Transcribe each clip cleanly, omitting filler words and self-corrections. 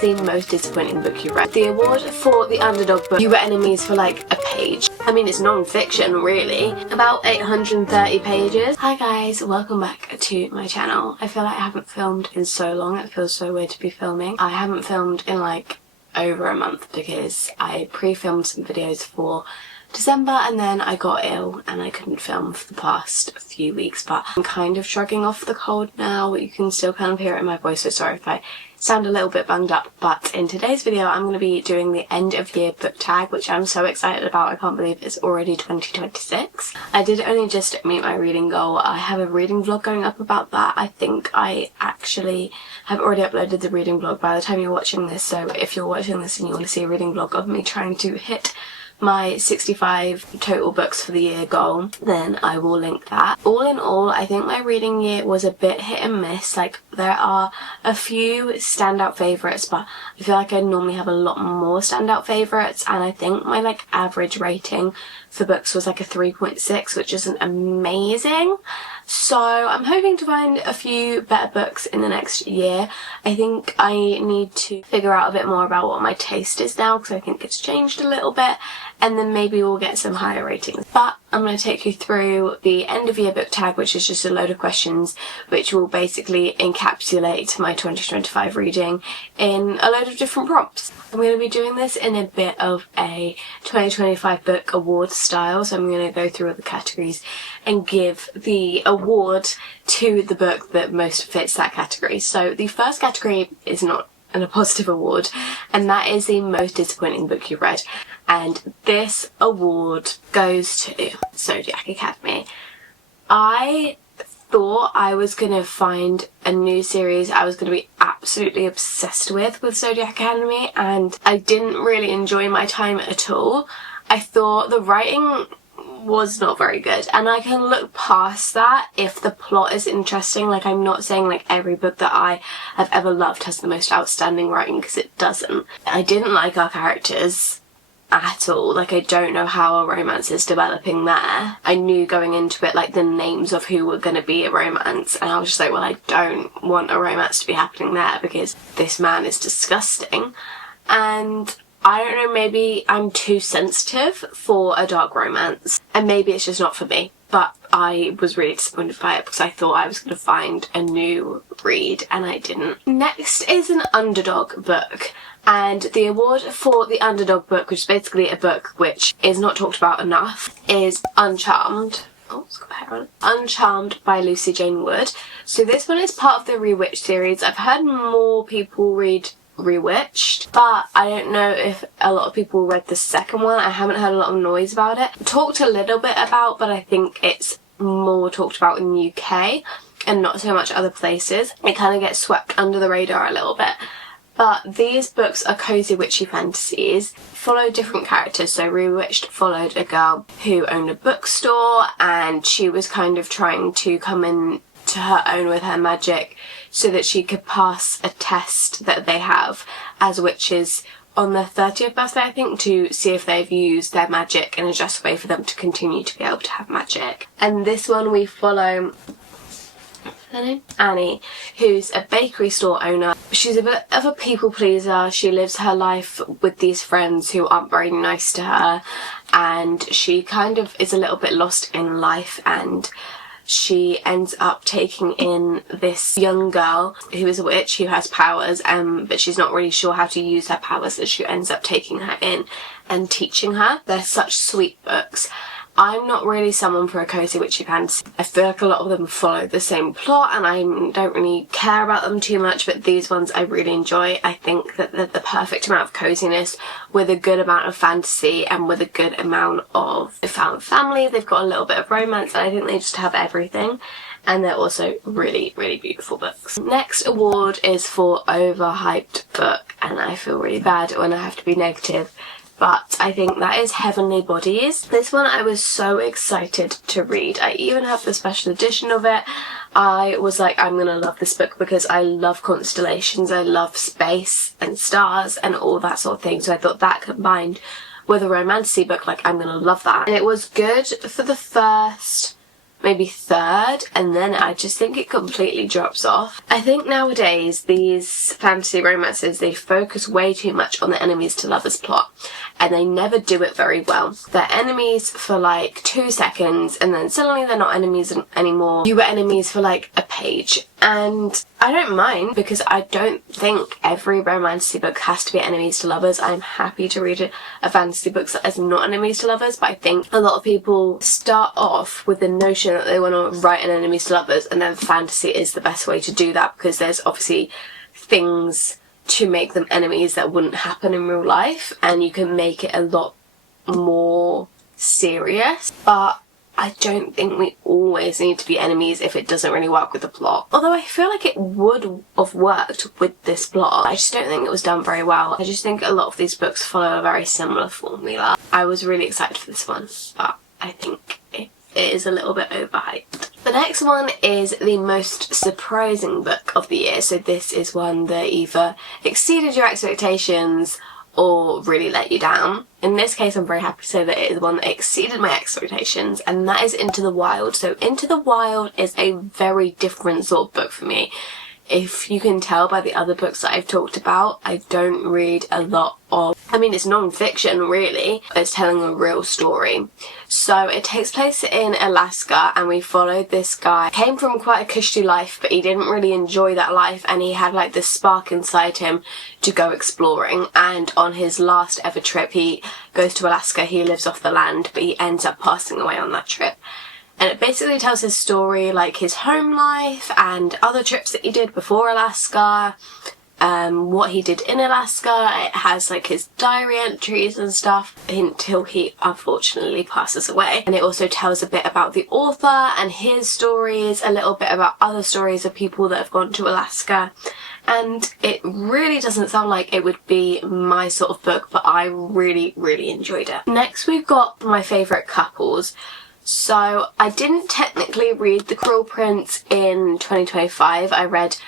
The most disappointing book you read. The award for the underdog book, You Were Enemies for like a page. I mean, it's non-fiction really. About 830 pages. Hi guys, welcome back to my channel. I feel like I haven't filmed in so long. It feels so weird to be filming. I haven't filmed in like over a month because I pre-filmed some videos for December and then I got ill and I couldn't film for the past few weeks, but I'm kind of shrugging off the cold now. You can still kind of hear it in my voice, so sorry if I sound a little bit bunged up. But in today's video I'm going to be doing the end of year book tag, which I'm so excited about. I can't believe it's already 2026. I did only just meet my reading goal. I have a reading vlog going up about that. I think I actually have already uploaded the reading vlog by the time you're watching this, so if you're watching this and you want to see a reading vlog of me trying to hit my 65 total books for the year goal, then I will link that. All in all, I think my reading year was a bit hit and miss. Like, there are a few standout favourites, but I feel like I normally have a lot more standout favourites, and I think my like average rating for books was like a 3.6, which isn't amazing. So I'm hoping to find a few better books in the next year. I think I need to figure out a bit more about what my taste is now, because I think it's changed a little bit, and then maybe we'll get some higher ratings. But I'm going to take you through the end of year book tag, which is just a load of questions which will basically encapsulate my 2025 reading in a load of different prompts. I'm going to be doing this in a bit of a 2025 book award style, so I'm going to go through all the categories and give the award to the book that most fits that category. So the first category is not a positive award, and that is the most disappointing book you read, and this award goes to Zodiac Academy. I thought I was going to find a new series I was going to be absolutely obsessed with Zodiac Academy, and I didn't really enjoy my time at all. I thought the writing was not very good, and I can look past that if the plot is interesting. Like, I'm not saying like every book that I have ever loved has the most outstanding writing, because it doesn't. I didn't like our characters at all. Like, I don't know how a romance is developing there. I knew going into it like the names of who were going to be a romance, and I was just like, well, I don't want a romance to be happening there because this man is disgusting. And I don't know, maybe I'm too sensitive for a dark romance, and maybe it's just not for me, but I was really disappointed by it because I thought I was going to find a new read and I didn't. Next is an underdog book, and the award for the underdog book, which is basically a book which is not talked about enough, is Uncharmed. Oh, it's got hair on it. Uncharmed by Lucy Jane Wood. So this one is part of the Rewitched series. I've heard more people read Rewitched, but I don't know if a lot of people read the second one. I haven't heard a lot of noise about it. Talked a little bit about, but I think it's more talked about in the UK and not so much other places. It kind of gets swept under the radar a little bit. But these books are cozy witchy fantasies, follow different characters. So Rewitched followed a girl who owned a bookstore, and she was kind of trying to come in to her own with her magic so that she could pass a test that they have as witches on their 30th birthday, I think, to see if they've used their magic in a just way for them to continue to be able to have magic. And this one we follow Annie, who's a bakery store owner. She's a bit of a people pleaser. She lives her life with these friends who aren't very nice to her, and she kind of is a little bit lost in life, and she ends up taking in this young girl who is a witch who has powers, but she's not really sure how to use her powers, so she ends up taking her in and teaching her. They're such sweet books. I'm not really someone for a cozy witchy fantasy. I feel like a lot of them follow the same plot and I don't really care about them too much, but these ones I really enjoy. I think that they're the perfect amount of coziness with a good amount of fantasy and with a good amount of found family. They've got a little bit of romance, and I think they just have everything. And they're also really, really beautiful books. Next award is for overhyped book, and I feel really bad when I have to be negative, but I think that is Heavenly Bodies. This one I was so excited to read. I even have the special edition of it. I was like, I'm gonna love this book because I love constellations, I love space and stars and all that sort of thing. So I thought that combined with a romantasy book, like, I'm gonna love that. And it was good for the first maybe third, and then I just think it completely drops off. I think nowadays these fantasy romances, they focus way too much on the enemies to lovers plot, and they never do it very well. They're enemies for like 2 seconds, and then suddenly they're not enemies anymore. You were enemies for like a page, and I don't mind, because I don't think every romantic book has to be enemies to lovers. I'm happy to read a fantasy book that is not enemies to lovers, but I think a lot of people start off with the notion that they want to write an enemies to lovers, and then fantasy is the best way to do that, because there's obviously things to make them enemies that wouldn't happen in real life, and you can make it a lot more serious. But I don't think we always need to be enemies if it doesn't really work with the plot. Although I feel like it would have worked with this plot, I just don't think it was done very well. I just think a lot of these books follow a very similar formula. I was really excited for this one, but I think it is a little bit overhyped. The next one is the most surprising book of the year. So this is one that either exceeded your expectations or really let you down. In this case, I'm very happy to say that it is one that exceeded my expectations, and that is Into the Wild. So Into the Wild is a very different sort of book for me. If you can tell by the other books that I've talked about, I don't read a lot of, it's non-fiction really, it's telling a real story. So it takes place in Alaska, and we followed this guy. Came from quite a cushy life, but he didn't really enjoy that life, and he had like this spark inside him to go exploring. And on his last ever trip, he goes to Alaska. He lives off the land, but he ends up passing away on that trip. And it basically tells his story, like his home life and other trips that he did before Alaska, what he did in Alaska. It has like his diary entries and stuff until he unfortunately passes away. And it also tells a bit about the author and his stories, a little bit about other stories of people that have gone to Alaska. And it really doesn't sound like it would be my sort of book, but I really, really enjoyed it. Next we've got my favourite couples. So I didn't technically read The Cruel Prince in 2025. I read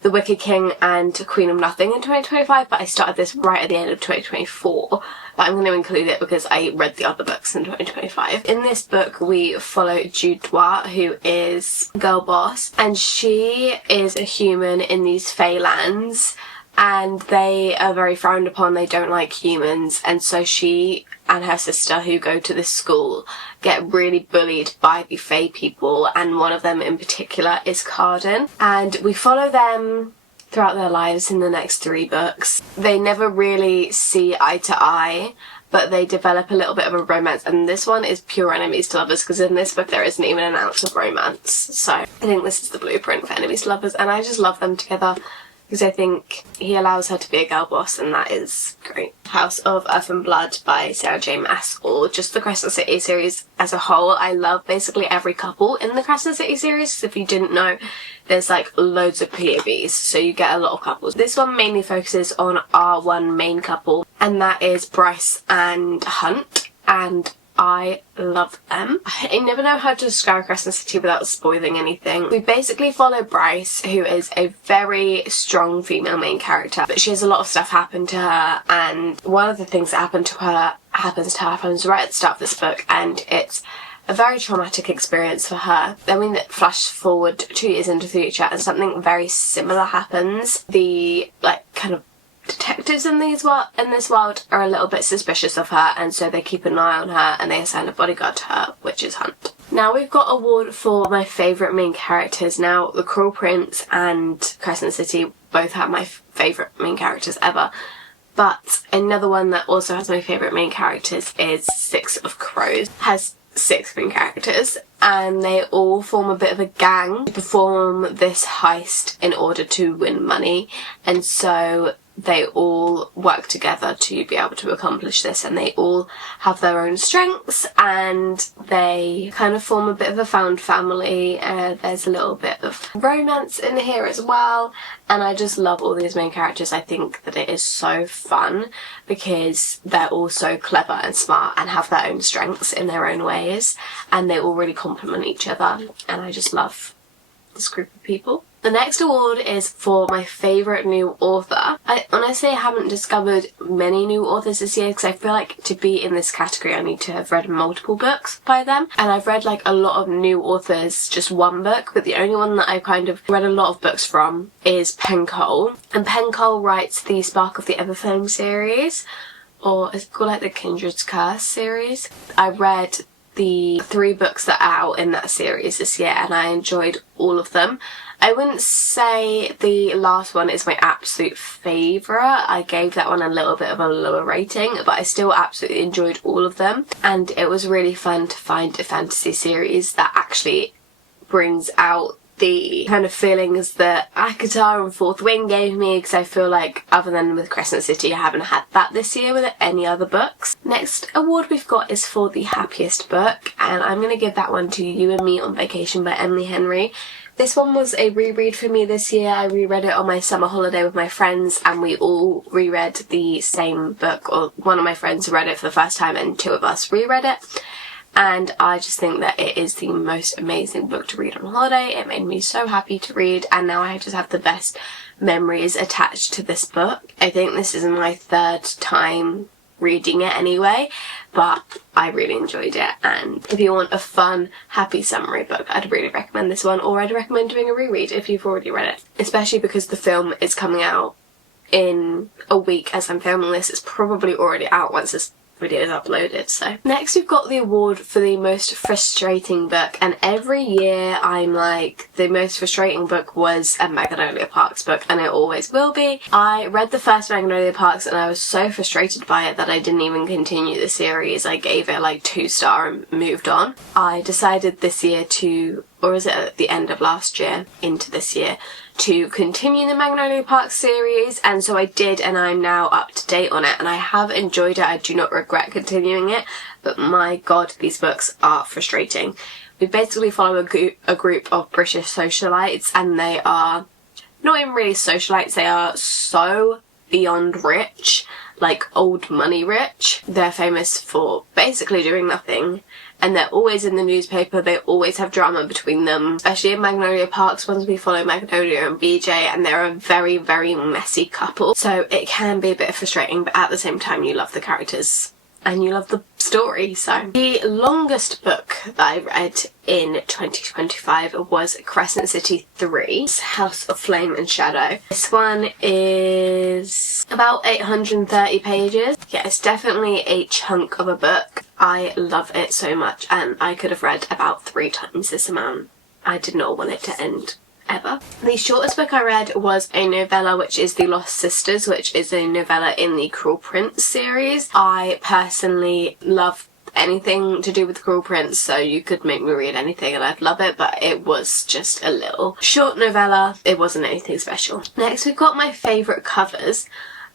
The Wicked King and Queen of Nothing in 2025, but I started this right at the end of 2024. But I'm going to include it because I read the other books in 2025. In this book, we follow Jude Dwyer, who is a girl boss, and she is a human in these Fey lands, and they are very frowned upon. They don't like humans, and so she and her sister, who go to this school, get really bullied by the Fey people, and one of them in particular is Carden. And we follow them throughout their lives in the next 3 books. They never really see eye to eye, but they develop a little bit of a romance, and this one is pure enemies to lovers, because in this book there isn't even an ounce of romance. So I think this is the blueprint for enemies to lovers, and I just love them together, because I think he allows her to be a girl boss, and that is great. House of Earth and Blood by Sarah J Maas, or just the Crescent City series as a whole. I love basically every couple in the Crescent City series. If you didn't know, there's like loads of POVs, so you get a lot of couples. This one mainly focuses on our one main couple, and that is Bryce and Hunt, and I love them. I never know how to describe Crescent City without spoiling anything. We basically follow Bryce, who is a very strong female main character, but she has a lot of stuff happen to her, and one of the things that happens to her happens right at the start of this book, and it's a very traumatic experience for her. Then we flash forward 2 years into the future, and something very similar happens. The kind of detectives in this world are a little bit suspicious of her, and so they keep an eye on her, and they assign a bodyguard to her, which is Hunt. Now we've got award for my favourite main characters. Now The Cruel Prince and Crescent City both have my favourite main characters ever, but another one that also has my favourite main characters is Six of Crows. It has 6 main characters, and they all form a bit of a gang to perform this heist in order to win money, and so they all work together to be able to accomplish this, and they all have their own strengths, and they kind of form a bit of a found family. There's a little bit of romance in here as well, and I just love all these main characters. I think that it is so fun because they're all so clever and smart and have their own strengths in their own ways, and they all really complement each other, and I just love this group of people. The next award is for my favourite new author. I honestly haven't discovered many new authors this year because I feel like to be in this category I need to have read multiple books by them, and I've read like a lot of new authors, just one book, but the only one that I've kind of read a lot of books from is Penn Cole. And Penn Cole writes the Spark of the Everflame series, or it's called like the Kindred's Curse series. I read the 3 books that are out in that series this year and I enjoyed all of them. I wouldn't say the last one is my absolute favourite. I gave that one a little bit of a lower rating, but I still absolutely enjoyed all of them. And it was really fun to find a fantasy series that actually brings out the kind of feelings that ACOTAR and Fourth Wing gave me, because I feel like other than with Crescent City I haven't had that this year with any other books. Next award we've got is for the happiest book, and I'm going to give that one to You and Me on Vacation by Emily Henry. This one was a reread for me this year. I reread it on my summer holiday with my friends and we all reread the same book, or one of my friends read it for the first time and 2 of us reread it. And I just think that it is the most amazing book to read on holiday. It made me so happy to read, and now I just have the best memories attached to this book. I think this is my 3rd time reading it anyway, but I really enjoyed it, and if you want a fun, happy summary book, I'd really recommend this one, or I'd recommend doing a reread if you've already read it, especially because the film is coming out in a week as I'm filming this. It's probably already out once this video is uploaded. So next we've got the award for the most frustrating book, and every year I'm like, the most frustrating book was a Magnolia Parks book, and it always will be. I read the first Magnolia Parks and I was so frustrated by it that I didn't even continue the series. I gave it like 2-star and moved on. I decided this year to, or was it at the end of last year into this year, to continue the Magnolia Parks series, and so I did, and I'm now up to date on it and I have enjoyed it. I do not regret continuing it, but my god, these books are frustrating. We basically follow a group of British socialites, and they are not even really socialites, they are so beyond rich, like old money rich. They're famous for basically doing nothing, and they're always in the newspaper. They always have drama between them, especially in Magnolia Parks. Once we follow Magnolia and BJ, and they're a very, very messy couple, so it can be a bit frustrating, but at the same time you love the characters and you love the story. So the longest book that I read in 2025 was Crescent City 3, House of Flame and Shadow. This one is about 830 pages. Yeah, it's definitely a chunk of a book. I love it so much, and I could have read about 3 times this amount. I did not want it to end ever. The shortest book I read was a novella, which is The Lost Sisters, which is a novella in the Cruel Prince series. I personally love anything to do with Cruel Prince, so you could make me read anything and I'd love it, but it was just a little short novella. It wasn't anything special. Next we've got my favourite covers.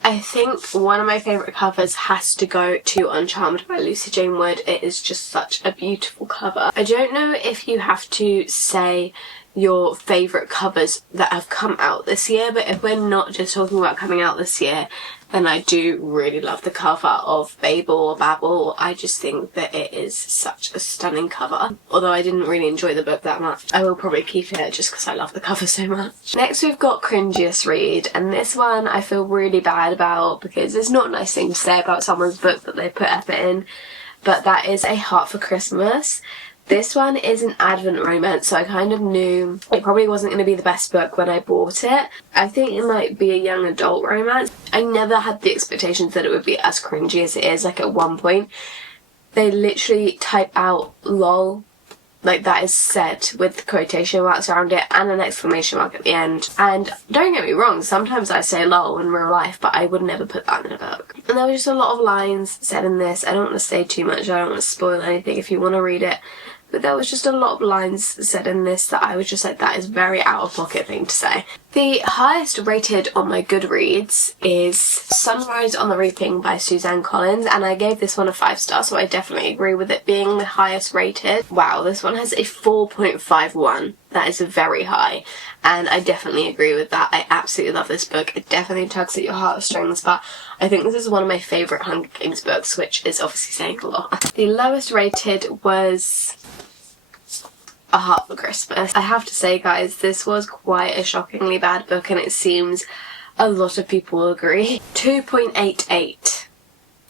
I think one of my favourite covers has to go to Uncharmed by Lucy Jane Wood. It is just such a beautiful cover. I don't know if you have to say your favourite covers that have come out this year, but if we're not just talking about coming out this year, then I do really love the cover of Babel or Babel. I just think that it is such a stunning cover. Although I didn't really enjoy the book that much, I will probably keep it just because I love the cover so much. Next we've got Cringiest Read, and this one I feel really bad about because it's not a nice thing to say about someone's book that they put effort in, but that is A Heart for Christmas. This one is an Advent romance, so I kind of knew it probably wasn't going to be the best book when I bought it. I think it might be a young adult romance. I never had the expectations that it would be as cringy as it is. Like at one point, they literally type out LOL, like that is said with quotation marks around it and an exclamation mark at the end. And don't get me wrong, sometimes I say lol in real life, but I would never put that in a book. And there were just a lot of lines said in this. I don't want to say too much, I don't want to spoil anything if you want to read it. But there was just a lot of lines said in this that I was just like, that is very out of pocket thing to say. The highest rated on my Goodreads is Sunrise on the Reaping by Suzanne Collins, and I gave this one a 5-star, so I definitely agree with it being the highest rated. Wow, this one has a 4.51. That is very high, and I definitely agree with that. I absolutely love this book. It definitely tugs at your heartstrings, but I think this is one of my favourite Hunger Games books, which is obviously saying a lot. The lowest rated was A Heart for Christmas. I have to say, guys, this was quite a shockingly bad book, and it seems a lot of people will agree. 2.88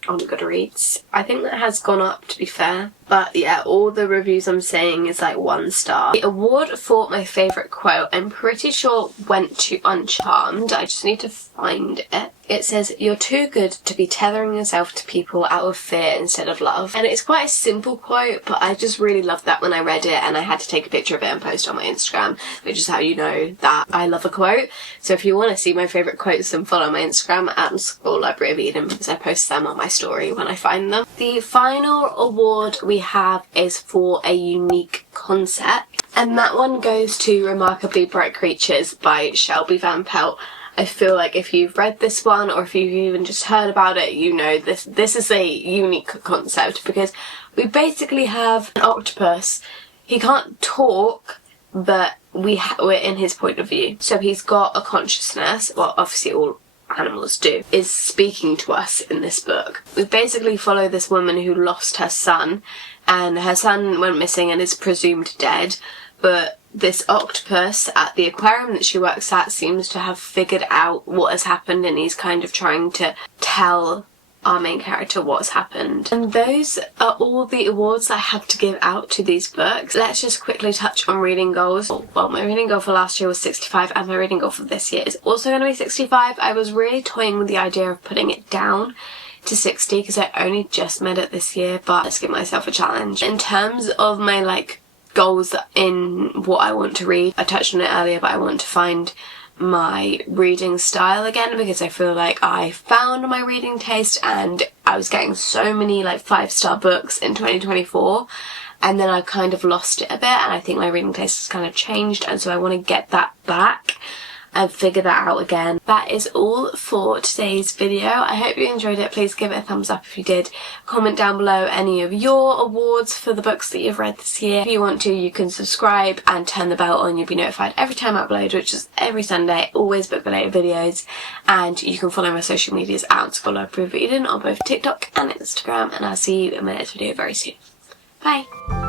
on Goodreads. I think that has gone up, to be fair. But yeah, all the reviews I'm saying is like 1 star. The award for my favourite quote, I'm pretty sure went to Uncharmed. I just need to find it. It says, "You're too good to be tethering yourself to people out of fear instead of love." And it's quite a simple quote, but I just really loved that when I read it, and I had to take a picture of it and post on my Instagram, which is how you know that I love a quote. So if you want to see my favourite quotes, then follow my Instagram at @libraryofeden, because I post them on my story when I find them. The final award we have is for a unique concept, and that one goes to Remarkably Bright Creatures by Shelby Van Pelt. I feel like if you've read this one, or if you've even just heard about it, you know this is a unique concept, because we basically have an octopus. He can't talk, but we're in his point of view. So he's got a consciousness, well, obviously all animals do, is speaking to us in this book. We basically follow this woman who lost her son, and her son went missing and is presumed dead, but this octopus at the aquarium that she works at seems to have figured out what has happened, and he's kind of trying to tell our main character what's happened. And those are all the awards I have to give out to these books. Let's just quickly touch on reading goals. Well, my reading goal for last year was 65, and my reading goal for this year is also going to be 65. I was really toying with the idea of putting it down to 60 because I only just made it this year, but let's give myself a challenge. In terms of my goals in what I want to read, I touched on it earlier, but I want to find my reading style again, because I feel like I found my reading taste, and I was getting so many 5-star books in 2024, and then I kind of lost it a bit, and I think my reading taste has kind of changed, and so I want to get that back and figure that out again. That is all for today's video. I hope you enjoyed it. Please give it a thumbs up if you did. Comment down below any of your awards for the books that you've read this year. If you want to, you can subscribe and turn the bell on. You'll be notified every time I upload, which is every Sunday, always book related videos. And you can follow my social medias at libraryofeden on both TikTok and Instagram, and I'll see you in my next video very soon. Bye!